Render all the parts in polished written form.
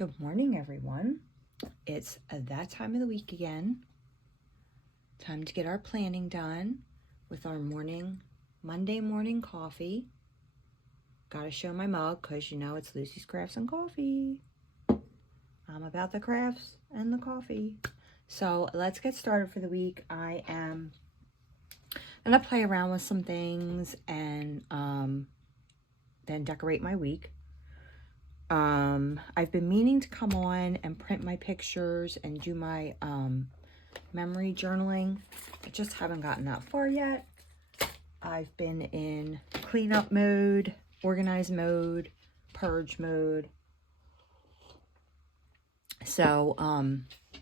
Good morning, everyone. It's that time of the week again. Time to get our planning done with our Monday morning coffee. Gotta show my mug because you know it's Lucy's Crafts and Coffee. I'm about the crafts and the coffee. So let's get started for the week. I am gonna play around with some things and then decorate my week. I've been meaning to come on and print my pictures and do my memory journaling. I just haven't gotten that far yet. I've been in cleanup mode, organize mode, purge mode. So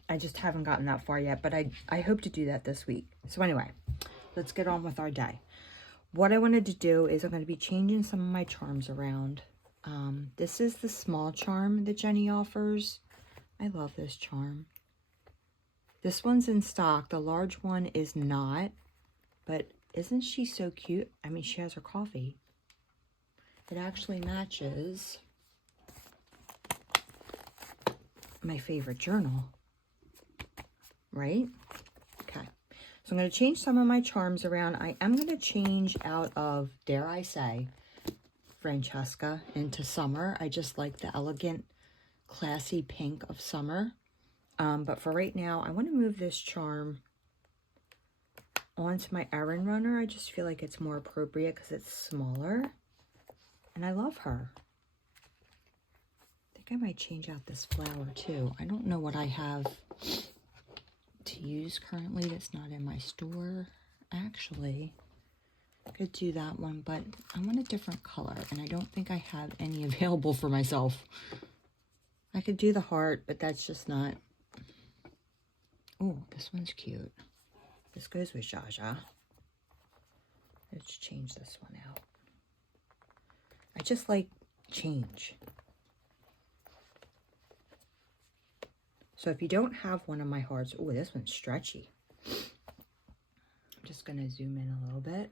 I just haven't gotten that far yet, but I hope to do that this week. So anyway, let's get on with our day. What I wanted to do is I'm going to be changing some of my charms around. This is the small charm that Jenny offers. I love this charm. This one's in stock. The large one is not, but isn't she so cute? I mean, she has her coffee. It actually matches my favorite journal, right? Okay. So I'm going to change some of my charms around. I am going to change out of, dare I say, Francesca into Summer. I just like the elegant, classy pink of Summer. But for right now, I want to move this charm onto my errand runner. I just feel like it's more appropriate because it's smaller. And I love her. I think I might change out this flower too. I don't know what I have to use currently that's not in my store. Actually, I could do that one, but I want a different color, and I don't think I have any available for myself. I could do the heart, but that's just not... Oh, this one's cute. This goes with Jaja. Let's change this one out. I just like change. So if you don't have one of my hearts... Oh, this one's stretchy. I'm just going to zoom in a little bit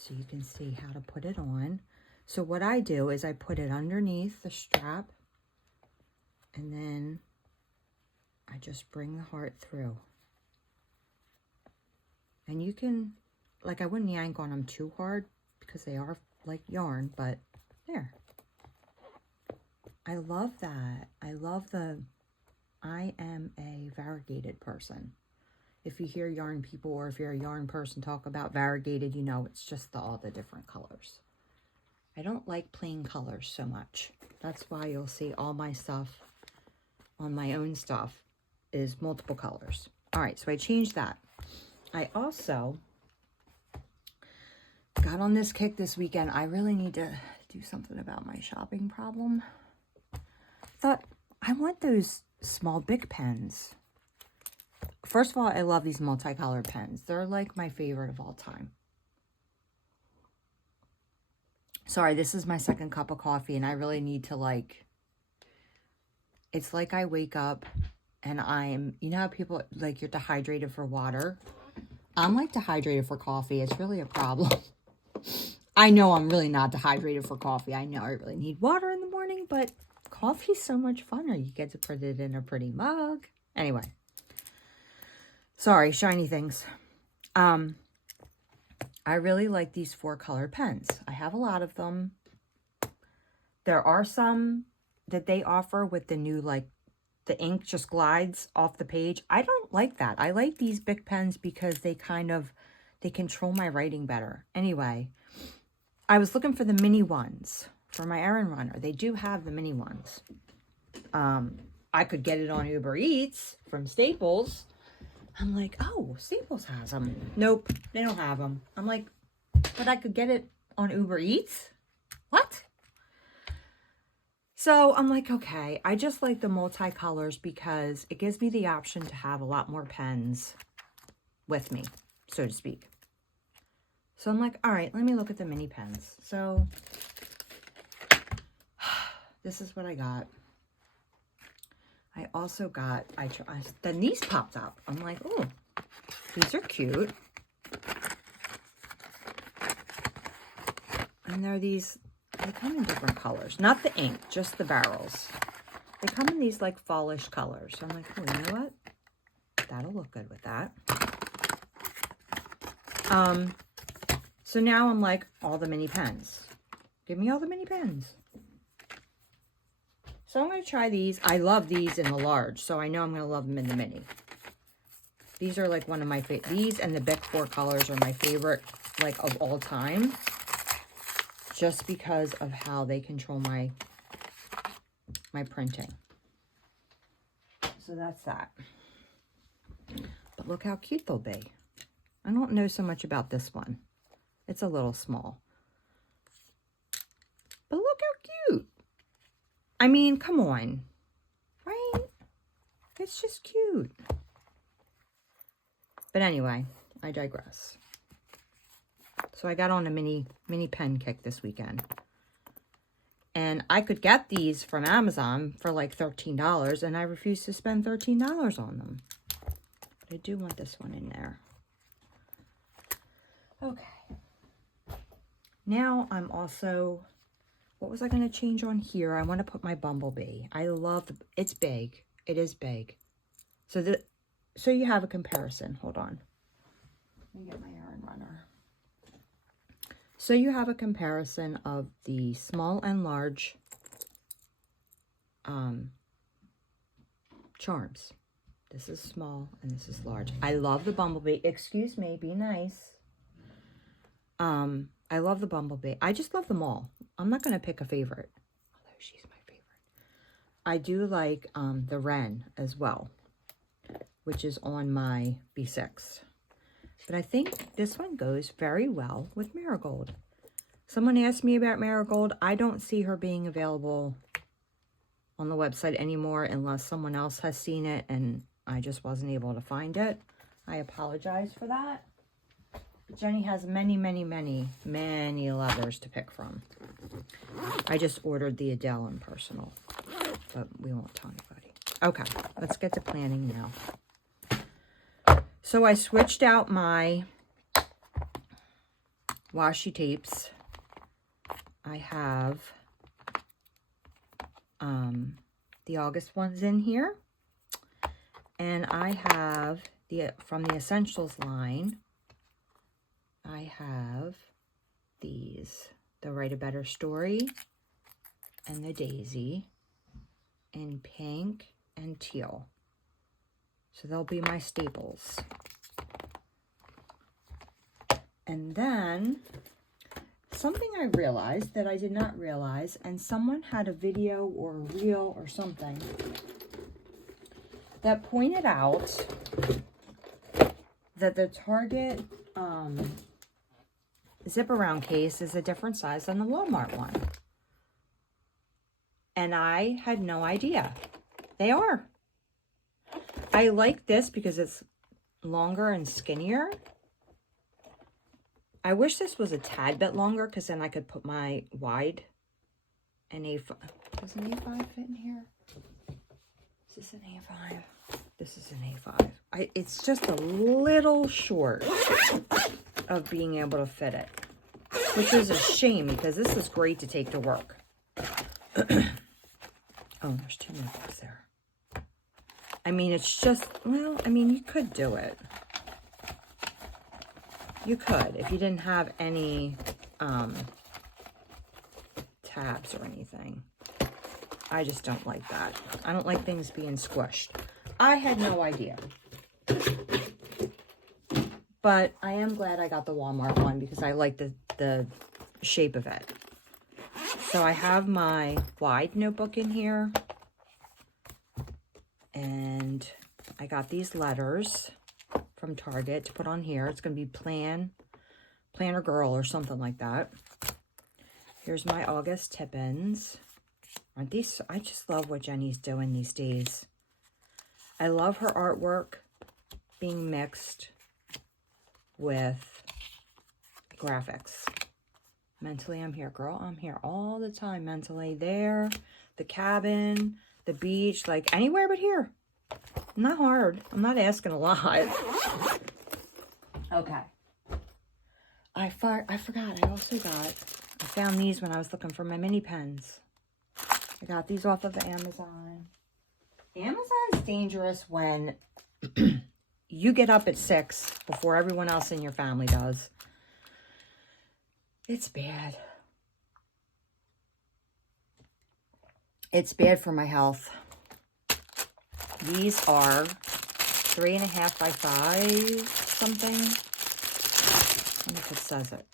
so you can see how to put it on. So what I do is I put it underneath the strap, and then I just bring the heart through. And you can, like, I wouldn't yank on them too hard because they are like yarn, but there. I love that. I love I am a variegated person. If you hear yarn people, or if you're a yarn person, talk about variegated, you know it's just all the different colors. I don't like plain colors so much. That's why you'll see all my stuff on my own stuff is multiple colors. All right, so I changed that. I also got on this kick this weekend. I really need to do something about my shopping problem. Thought, I want those small Bic pens. First of all, I love these multicolored pens. They're like my favorite of all time. Sorry, this is my second cup of coffee, and I really need to, like, it's like I wake up and I'm, you know how people, like, you're dehydrated for water? I'm like dehydrated for coffee. It's really a problem. I know I'm really not dehydrated for coffee. I know I really need water in the morning, but coffee's so much funner. You get to put it in a pretty mug. Anyway. Sorry, shiny things. I really like these 4-color pens. I have a lot of them. There are some that they offer with the new, like, the ink just glides off the page. I don't like that. I like these Bic pens because they control my writing better. Anyway, I was looking for the mini ones for my errand runner. They do have the mini ones. I could get it on Uber Eats from Staples. I'm like, oh, Staples has them. Nope, they don't have them. I'm like, but I could get it on Uber Eats? What? So I'm like, okay, I just like the multicolors because it gives me the option to have a lot more pens with me, so to speak. So I'm like, all right, let me look at the mini pens. So this is what I got. I also got, then these popped up. I'm like, oh, these are cute. And they're these, they come in different colors. Not the ink, just the barrels. They come in these like fallish colors. So I'm like, oh, you know what? That'll look good with that. So now I'm like, all the mini pens. Give me all the mini pens. So I'm going to try these. I love these in the large, so I know I'm going to love them in the mini. These are like one of my favorite. These and the Bic 4 colors are my favorite, like, of all time. Just because of how they control my printing. So that's that. But look how cute they'll be. I don't know so much about this one. It's a little small. But look how cute. I mean, come on. Right? It's just cute. But anyway, I digress. So I got on a mini pen kick this weekend. And I could get these from Amazon for like $13, and I refuse to spend $13 on them. But I do want this one in there. Okay. Now I'm also, what was I going to change on here? I want to put my bumblebee. I love, it's big. It is big. So you have a comparison. Hold on. Let me get my yarn runner. So you have a comparison of the small and large charms. This is small and this is large. I love the bumblebee. Excuse me, be nice. I love the bumblebee. I just love them all. I'm not going to pick a favorite, although she's my favorite. I do like the wren as well, which is on my B6. But I think this one goes very well with Marigold. Someone asked me about Marigold. I don't see her being available on the website anymore unless someone else has seen it and I just wasn't able to find it. I apologize for that. Jenny has many leathers to pick from. I just ordered the Adele in personal, but we won't tell anybody. Okay, let's get to planning now. So I switched out my washi tapes. I have the August ones in here. And I have from the Essentials line, I have these, the Write a Better Story and the Daisy in pink and teal. So they'll be my staples. And then something I realized that I did not realize, and someone had a video or a reel or something that pointed out that the Target zip around case is a different size than the Walmart one. And I had no idea. They are. I like this because it's longer and skinnier. I wish this was a tad bit longer because then I could put my wide and A5. Does an A5 fit in here? Is this an A5? This is an A5. It's just a little short of being able to fit it, which is a shame because this is great to take to work. Oh, there's 2 more books there. I mean, it's just, well, I mean, you could do it. You could, if you didn't have any tabs or anything. I just don't like that. I don't like things being squished. I had no idea. But I am glad I got the Walmart one because I like the shape of it. So I have my wide notebook in here. And I got these letters from Target to put on here. It's going to be Planner Girl or something like that. Here's my August tip-ins. Aren't these? I just love what Jenny's doing these days. I love her artwork being mixed with graphics. Mentally, I'm here, girl. I'm here all the time. Mentally, there, the cabin, the beach, like anywhere but here. Not hard. I'm not asking a lot. Okay. I forgot. I found these when I was looking for my mini pens. I got these off of Amazon. Amazon's dangerous when you get up at 6 before everyone else in your family does. It's bad. It's bad for my health. These are 3.5 by 5 something. I wonder if it says it.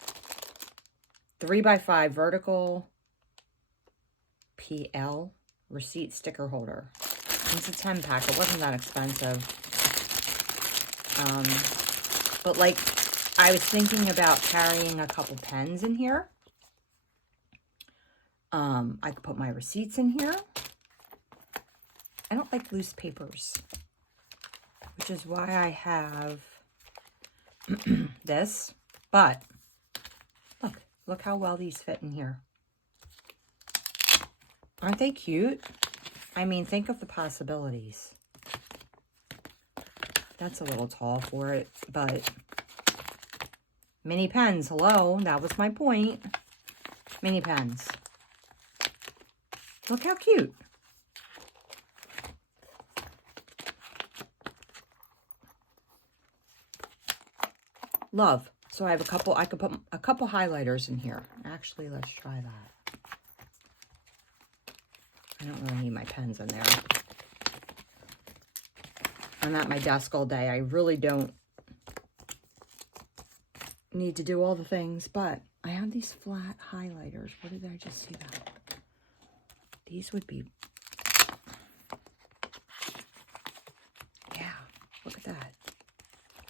3 by 5 vertical PL receipt sticker holder. It's a 10 pack. It wasn't that expensive. But like, I was thinking about carrying a couple pens in here. I could put my receipts in here. I don't like loose papers, which is why I have this. But look how well these fit in here. Aren't they cute? I mean, think of the possibilities. That's a little tall for it, but mini pens, hello, that was my point. Mini pens. Look how cute. Love. So I have a couple, I could put a couple highlighters in here. Actually, let's try that. I don't really need my pens in there. I'm at my desk all day. I really don't need to do all the things, but I have these flat highlighters. What did I just see that? These would be, yeah, look at that.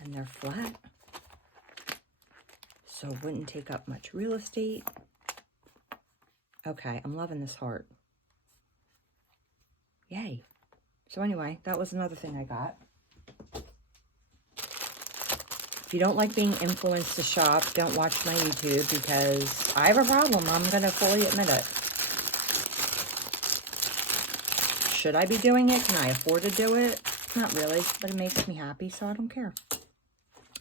And they're flat, so it wouldn't take up much real estate. Okay, I'm loving this heart. Yay. So anyway, that was another thing I got. If you don't like being influenced to shop, don't watch my YouTube, because I have a problem. I'm going to fully admit it. Should I be doing it? Can I afford to do it? Not really, but it makes me happy, so I don't care.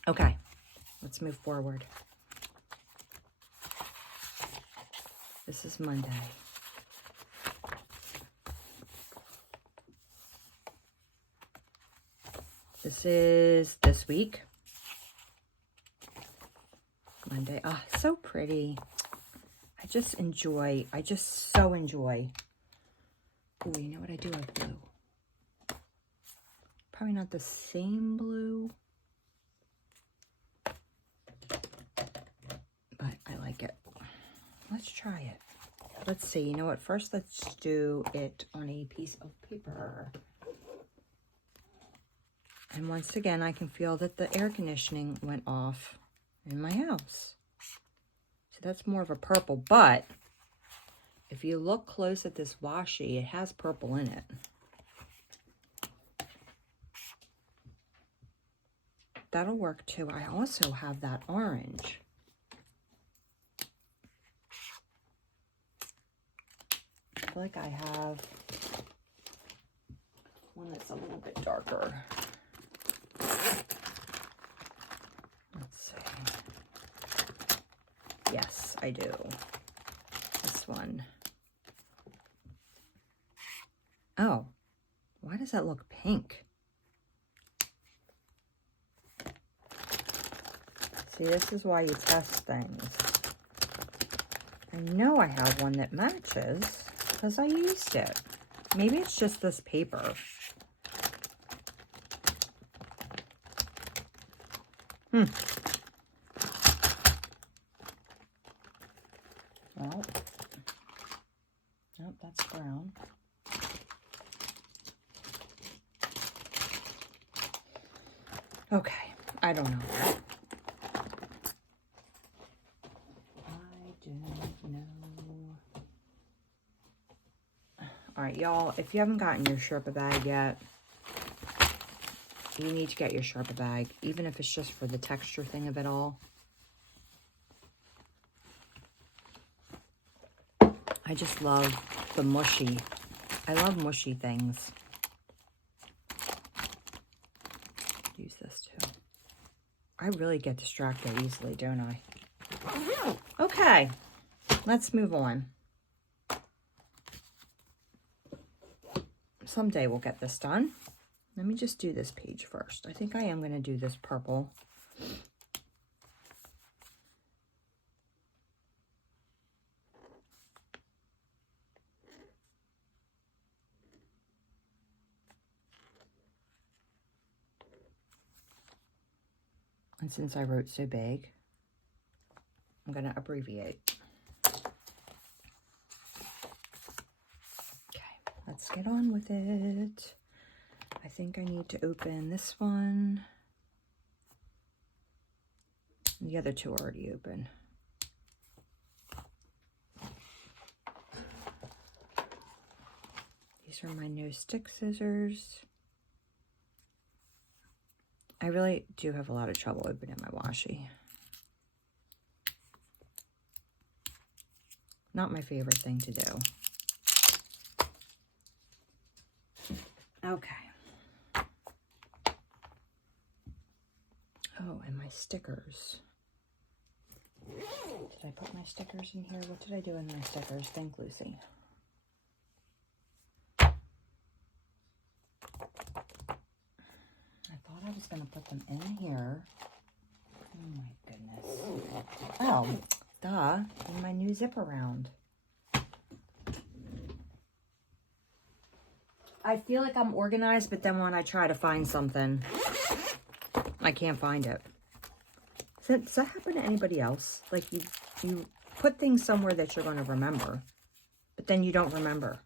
Okay, let's move forward. This is Monday. This is this week. Monday. Ah, oh, so pretty. I just so enjoy. Ooh, you know what? I do have blue. Probably not the same blue, but I like it. Let's try it. Let's see. You know what? First, let's do it on a piece of paper. And once again, I can feel that the air conditioning went off in my house. So that's more of a purple, but if you look close at this washi, it has purple in it. That'll work too. I also have that orange. I feel like I have one that's a little bit darker. Let's see. Yes, I do. This one. Oh, why does that look pink? See, this is why you test things. I know I have one that matches because I used it. Maybe it's just this paper. Well, nope, that's brown. Okay, I don't know. All right, y'all, if you haven't gotten your Sherpa bag yet, you need to get your Sherpa bag, even if it's just for the texture thing of it all. I just love the mushy. I love mushy things. Use this too. I really get distracted easily, don't I? Okay, let's move on. someday we'll get this done. Let me just do this page first. I think I am going to do this purple. And since I wrote so big, I'm going to abbreviate. Okay, let's get on with it. I think I need to open this one. The other two are already open. These are my no stick scissors. I really do have a lot of trouble opening my washi. Not my favorite thing to do. Okay. Oh, and my stickers. Did I put my stickers in here? What did I do in my stickers? Think, Lucy. I thought I was going to put them in here. Oh my goodness. Oh, duh. In my new zip around. I feel like I'm organized, but then when I try to find something, I can't find it. Does that happen to anybody else? Like you put things somewhere that you're going to remember, but then you don't remember.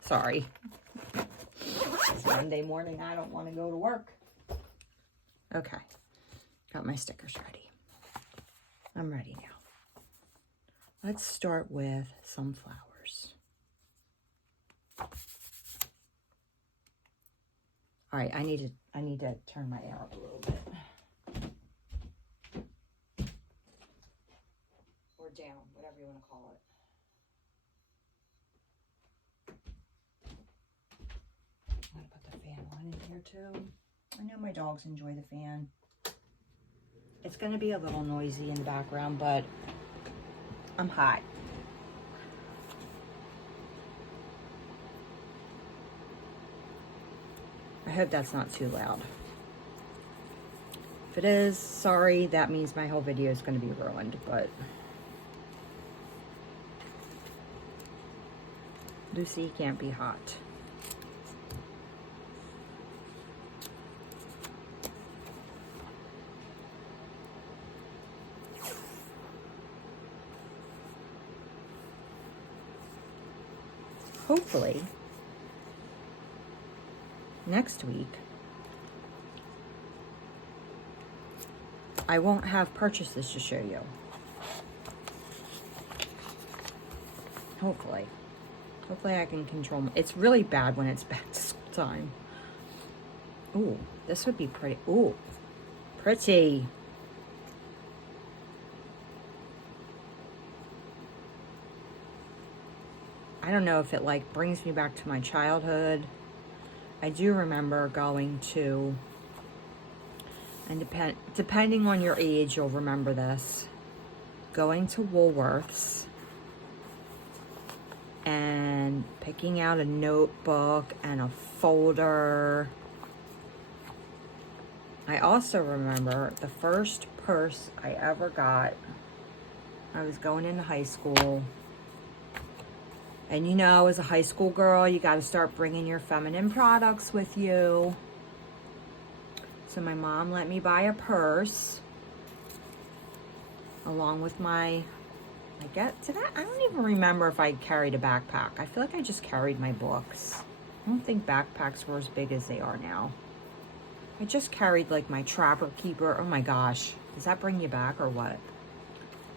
Sorry. It's Monday morning. I don't want to go to work. Okay. Got my stickers ready. I'm ready now. Let's start with some flowers. All right, I need to turn my air up a little bit. Or down, whatever you want to call it. I'm going to put the fan on in here too. I know my dogs enjoy the fan. It's going to be a little noisy in the background, but I'm hot. I hope that's not too loud. If it is, sorry, that means my whole video is going to be ruined, but Lucy can't be hot. Hopefully, next week, I won't have purchases to show you. Hopefully. Hopefully I can control it's really bad when it's back to school time. Ooh, this would be pretty. Ooh, pretty. I don't know if it like brings me back to my childhood. I do remember going to, and depending on your age, you'll remember this, going to Woolworths and picking out a notebook and a folder. I also remember the first purse I ever got. I was going into high school. And you know, as a high school girl, you got to start bringing your feminine products with you. So my mom let me buy a purse along with my, I don't even remember if I carried a backpack. I feel like I just carried my books. I don't think backpacks were as big as they are now. I just carried like my Trapper Keeper. Oh my gosh, does that bring you back or what?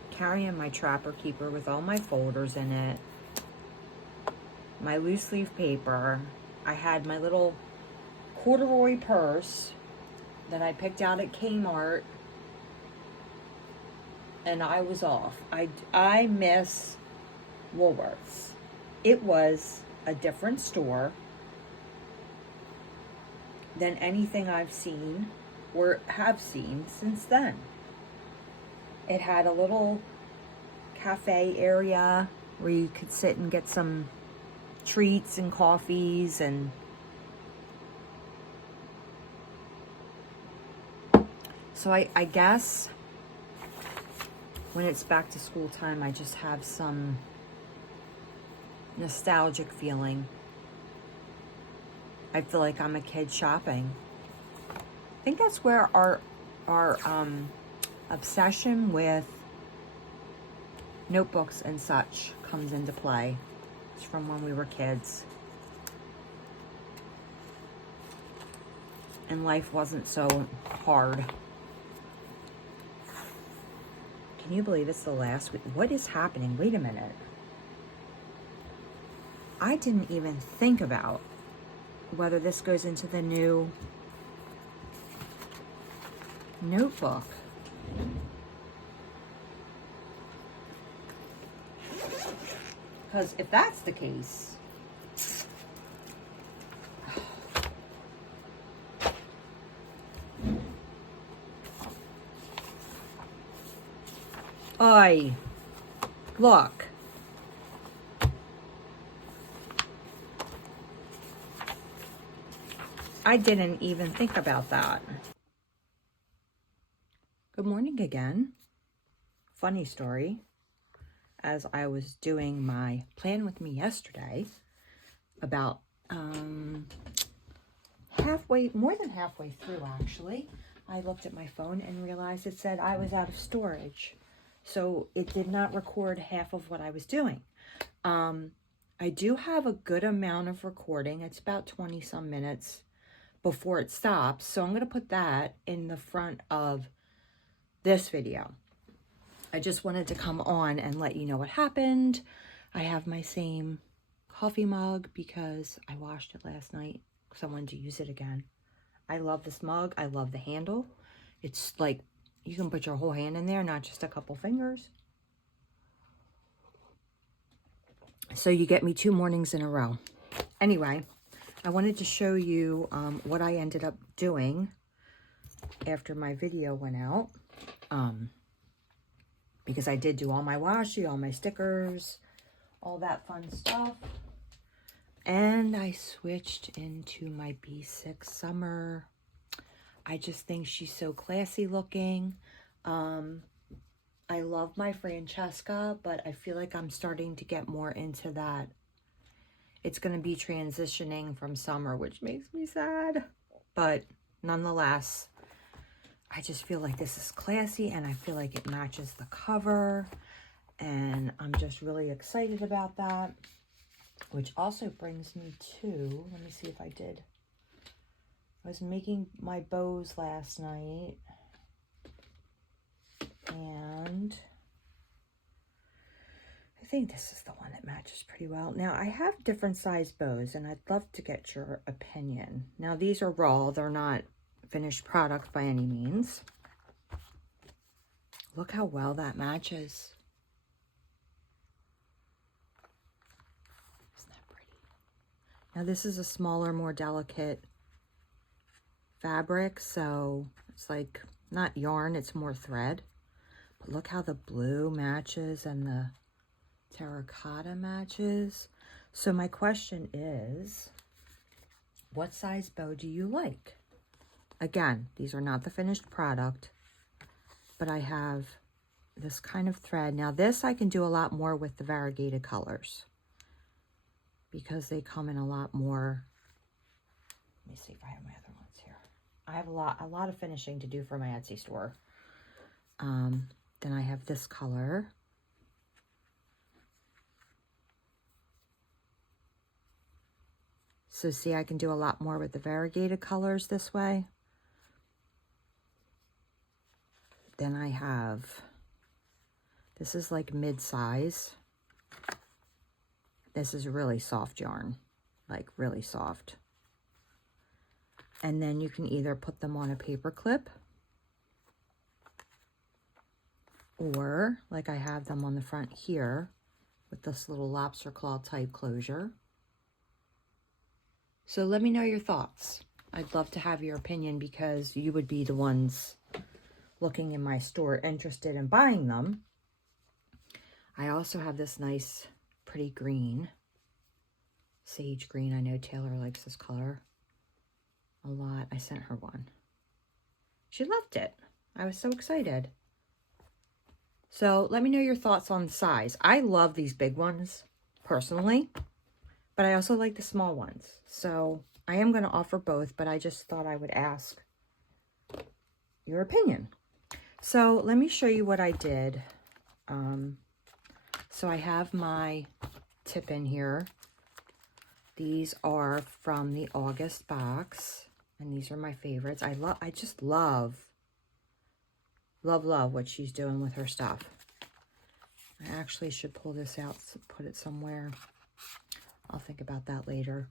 Carrying my Trapper Keeper with all my folders in it. My loose leaf paper. I had my little corduroy purse that I picked out at Kmart, and I was off. I miss Woolworths. It was a different store than anything I've seen or have seen since then. It had a little cafe area where you could sit and get some treats and coffees and so I guess when it's back to school time, I just have some nostalgic feeling. I feel like I'm a kid shopping. I think that's where our obsession with notebooks and such comes into play. It's from when we were kids. And life wasn't so hard. Can you believe it's the last week? What is happening? Wait a minute. I didn't even think about whether this goes into the new notebook. Because if that's the case, look. I didn't even think about that. Good morning again. Funny story. As I was doing my plan with me yesterday, about more than halfway through actually, I looked at my phone and realized it said I was out of storage. So it did not record half of what I was doing. I do have a good amount of recording. It's about 20 some minutes before it stops. So I'm going to put that in the front of this video. I just wanted to come on and let you know what happened. I have my same coffee mug because I washed it last night because I wanted to use it again. I love this mug. I love the handle. It's like you can put your whole hand in there, not just a couple fingers. So you get me 2 mornings in a row. Anyway, I wanted to show you what I ended up doing after my video went out. Because I did do all my washi, all my stickers, all that fun stuff. And I switched into my B6 Summer. I just think she's so classy looking. I love my Francesca, but I feel like I'm starting to get more into that. It's going to be transitioning from summer, which makes me sad. But nonetheless, I just feel like this is classy and I feel like it matches the cover. And I'm just really excited about that. Which also brings me to, let me see if I did. I was making my bows last night. And I think this is the one that matches pretty well. Now, I have different size bows, and I'd love to get your opinion. Now, these are raw. They're not finished product by any means. Look how well that matches. Isn't that pretty? Now, this is a smaller, more delicate fabric, so it's like not yarn, it's more thread. But look how the blue matches and the terracotta matches. So my question is, what size bow do you like? Again, these are not the finished product, but I have this kind of thread. Now this I can do a lot more with the variegated colors because they come in a lot more. Let me see if I have my other ones here. I have a lot of finishing to do for my Etsy store. Then I have this color. So see, I can do a lot more with the variegated colors this way. Then I have, this is like mid-size. This is really soft yarn, like really soft. And then you can either put them on a paper clip, or like I have them on the front here with this little lobster claw type closure. So let me know your thoughts. I'd love to have your opinion because you would be the ones looking in my store interested in buying them. I also have this nice pretty green Sage green. I know Taylor likes this color a lot. I sent her one. She loved it. I was so excited. So let me know your thoughts on size. I love these big ones personally, but I also like the small ones. So I am going to offer both, but I just thought I would ask your opinion. So let me show you what I did. So I have my tip in here. These are from the August box, and these are my favorites. I just love what she's doing with her stuff. I actually should pull this out, put it somewhere. I'll think about that later.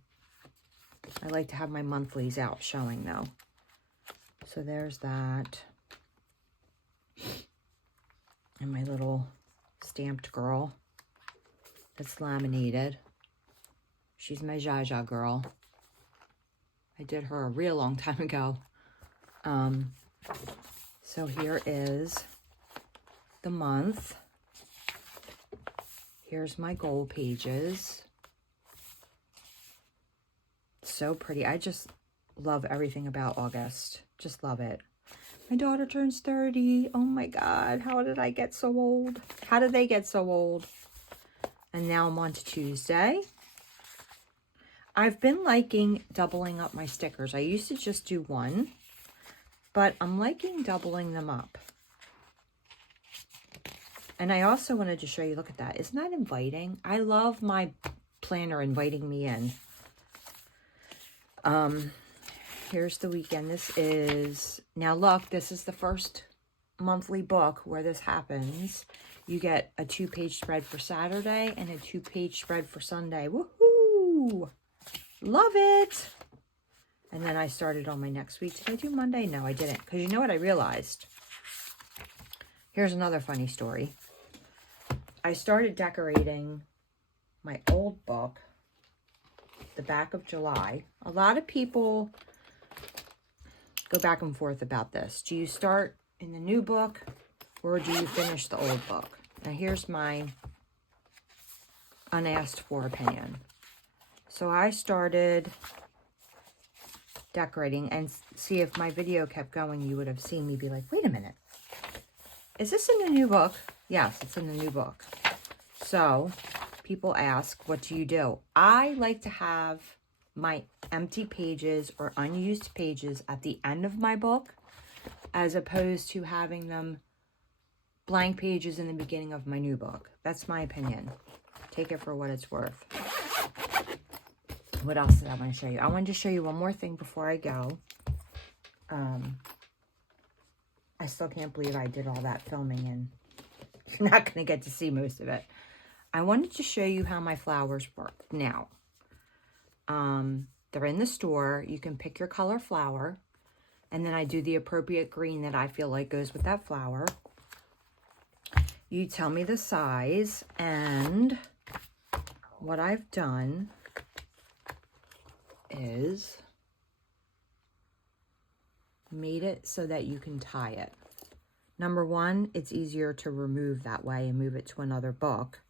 I like to have my monthlies out showing though. So there's that. And my little stamped girl that's laminated. She's my Jaja girl. I did her a real long time ago. So here is the month. Here's my goal pages. So pretty. I just love everything about August. Just love it. My daughter turns 30. Oh my God. How did I get so old? How did they get so old? And now I'm on to Tuesday. I've been liking doubling up my stickers. I used to just do one, but I'm liking doubling them up. And I also wanted to show you, look at that. Isn't that inviting? I love my planner inviting me in. Here's the weekend. This is, now look, this is the first monthly book where this happens. You get a 2-page spread for Saturday and a 2-page spread for Sunday. Woohoo! Love it! And then I started on my next week. Did I do Monday? No, I didn't. Because you know what I realized? Here's another funny story. I started decorating my old book, the back of July. A lot of people go back and forth about this. Do you start in the new book or do you finish the old book? Now here's my unasked for opinion. So I started decorating, and see, if my video kept going, you would have seen me be like, wait a minute. Is this in the new book? Yes, it's in the new book. So people ask, what do you do? I like to have my empty pages or unused pages at the end of my book, as opposed to having them blank pages in the beginning of my new book. That's my opinion. Take it for what it's worth. What else did I want to show you? I wanted to show you one more thing before I go. I still can't believe I did all that filming and you're not going to get to see most of it. I wanted to show you how my flowers work. Now, they're in the store. You can pick your color flower, and then I do the appropriate green that I feel like goes with that flower. You tell me the size, and what I've done is made it so that you can tie it. Number one, it's easier to remove that way and move it to another book.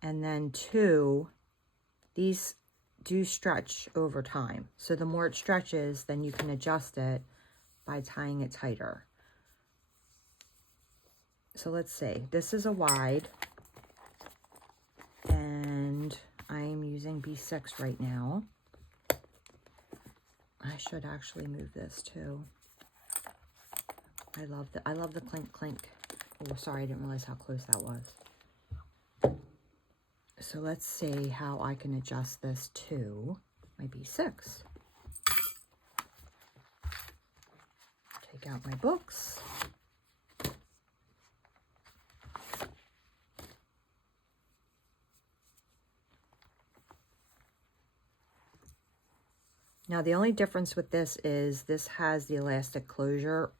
And then two, these do stretch over time. So the more it stretches, then you can adjust it by tying it tighter. So let's see. This is a wide, and I am using B6 right now. I should actually move this too. I love the clink clink. Oh, sorry, I didn't realize how close that was. So let's see how I can adjust this to my B6. Take out my books. Now, the only difference with this is this has the elastic closure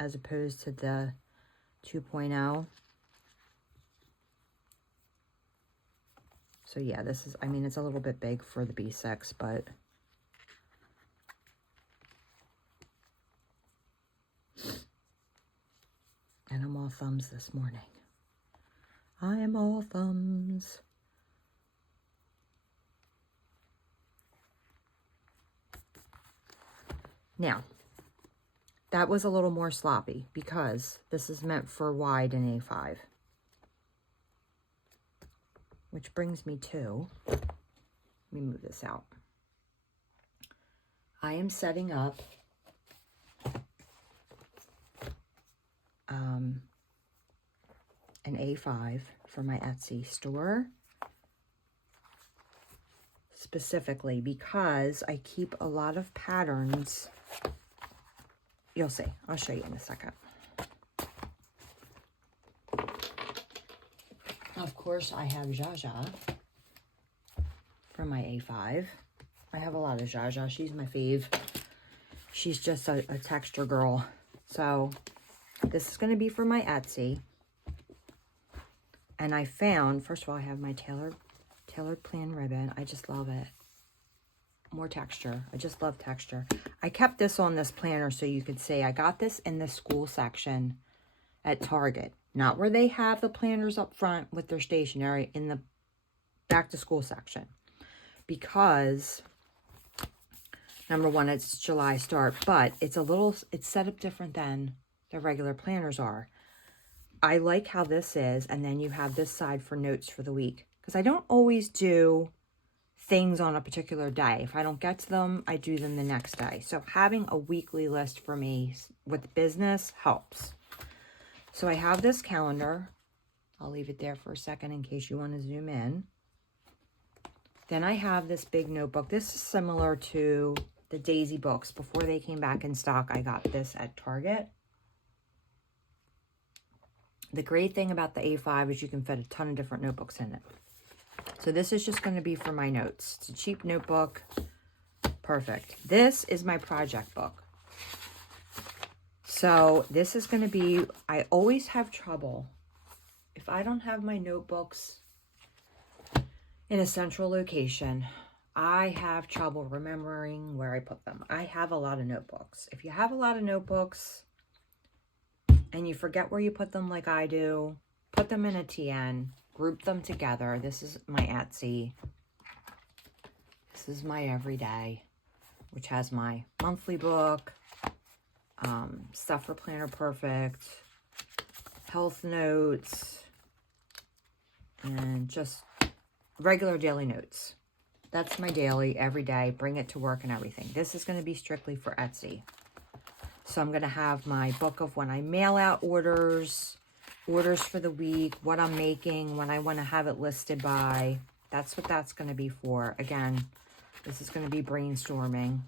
as opposed to the 2.0. So yeah, this is, I mean, it's a little bit big for the B6, but and I'm all thumbs this morning. I am all thumbs. Now, that was a little more sloppy because this is meant for wide in A5. Which brings me to, let me move this out. I am setting up an A5 for my Etsy store, specifically because I keep a lot of patterns. You'll see. I'll show you in a second. Of course, I have Jaja for my A5. I have a lot of Jaja. She's my fave. She's just a texture girl. So this is going to be for my Etsy. And I found, first of all, I have my tailored plan ribbon. I just love it. More texture. I just love texture. I kept this on this planner so you could see I got this in the school section at Target. Not where they have the planners up front with their stationery, in the back to school section. Because, number one, it's July start, but it's set up different than the regular planners are. I like how this is, and then you have this side for notes for the week. Because I don't always do things on a particular day. If I don't get to them, I do them the next day. So having a weekly list for me with business helps. So I have this calendar. I'll leave it there for a second in case you want to zoom in. Then I have this big notebook. This is similar to the Daisy books. Before they came back in stock, I got this at Target. The great thing about the A5 is you can fit a ton of different notebooks in it. So this is just going to be for my notes. It's a cheap notebook. Perfect. This is my project book. So this is going to be, I always have trouble if I don't have my notebooks in a central location. I have trouble remembering where I put them. I have a lot of notebooks. If you have a lot of notebooks and you forget where you put them like I do, put them in a TN, group them together. This is my Etsy. This is my everyday, which has my monthly book, stuff for Planner Perfect, health notes, and just regular daily notes. That's my daily, every day, bring it to work and everything. This is going to be strictly for Etsy. So I'm going to have my book of when I mail out orders for the week, what I'm making, when I want to have it listed by. That's what that's going to be for. Again, this is going to be brainstorming.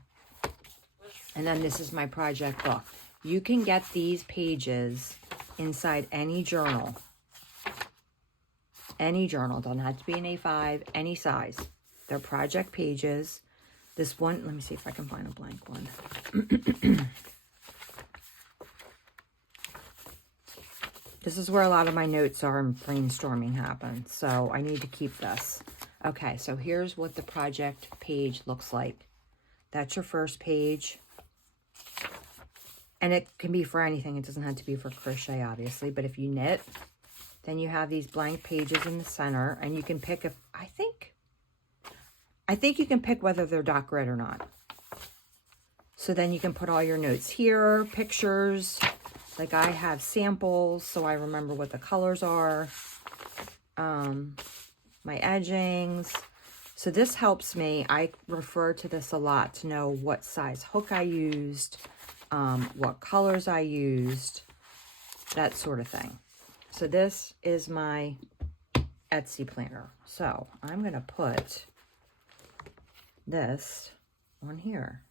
And then this is my project book. You can get these pages inside any journal. Any journal. Doesn't have to be an A5, any size. They're project pages. This one, let me see if I can find a blank one. This is where a lot of my notes are and brainstorming happens. So I need to keep this. Okay, so here's what the project page looks like. That's your first page. And it can be for anything. It doesn't have to be for crochet, obviously. But if you knit, then you have these blank pages in the center. And you can pick if, I think you can pick whether they're dot grid or not. So then you can put all your notes here, pictures. Like I have samples, so I remember what the colors are. My edgings. So this helps me. I refer to this a lot to know what size hook I used, what colors I used, that sort of thing. So this is my Etsy planner. So I'm going to put this on here.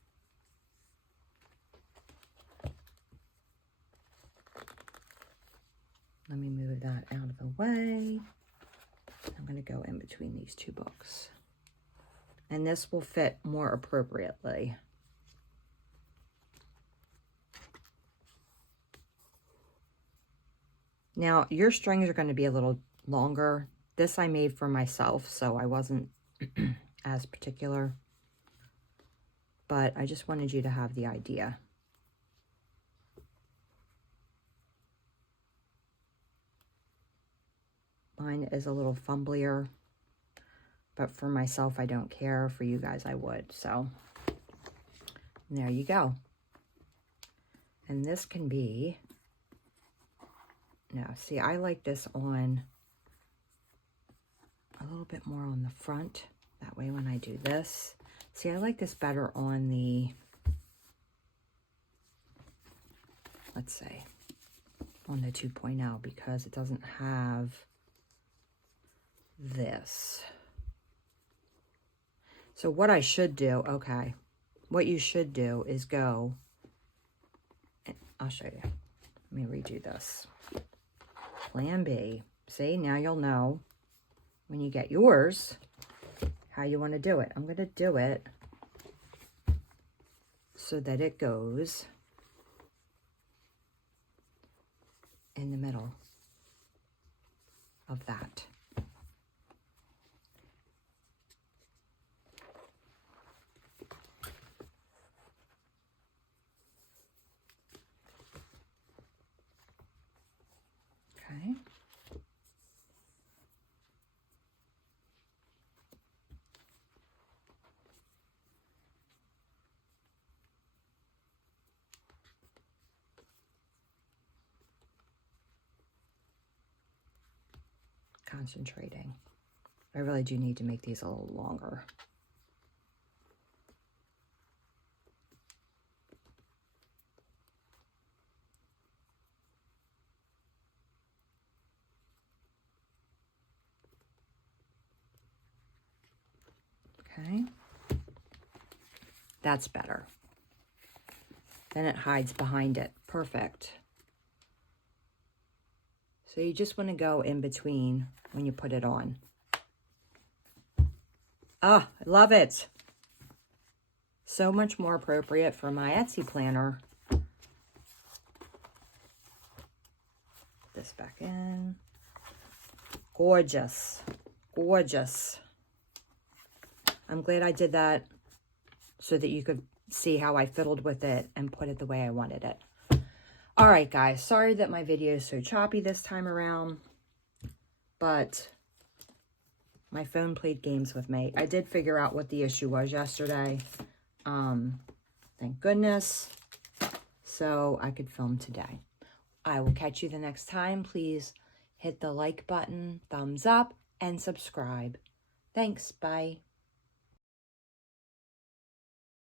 Let me move that out of the way. I'm going to go in between these two books. And this will fit more appropriately. Now, your strings are going to be a little longer. This I made for myself, so I wasn't as particular. But I just wanted you to have the idea. Mine is a little fumblier, but for myself, I don't care. For you guys, I would. So there you go. And this can be, no, see, I like this on a little bit more on the front. That way when I do this, see, I like this better on the, let's say, on the 2.0 because it doesn't have this. So what I should do, okay, what you should do is go, I'll show you. Let me redo this. Plan B. See, now you'll know when you get yours how you want to do it. I'm going to do it so that it goes in the middle of that. Okay. Concentrating. I really do need to make these a little longer. Okay. That's better. Then it hides behind it. Perfect. So you just want to go in between when you put it on. Ah, I love it. So much more appropriate for my Etsy planner. Put this back in. Gorgeous. Gorgeous. I'm glad I did that so that you could see how I fiddled with it and put it the way I wanted it. All right, guys. Sorry that my video is so choppy this time around, but my phone played games with me. I did figure out what the issue was yesterday. Thank goodness. So I could film today. I will catch you the next time. Please hit the like button, thumbs up, and subscribe. Thanks. Bye.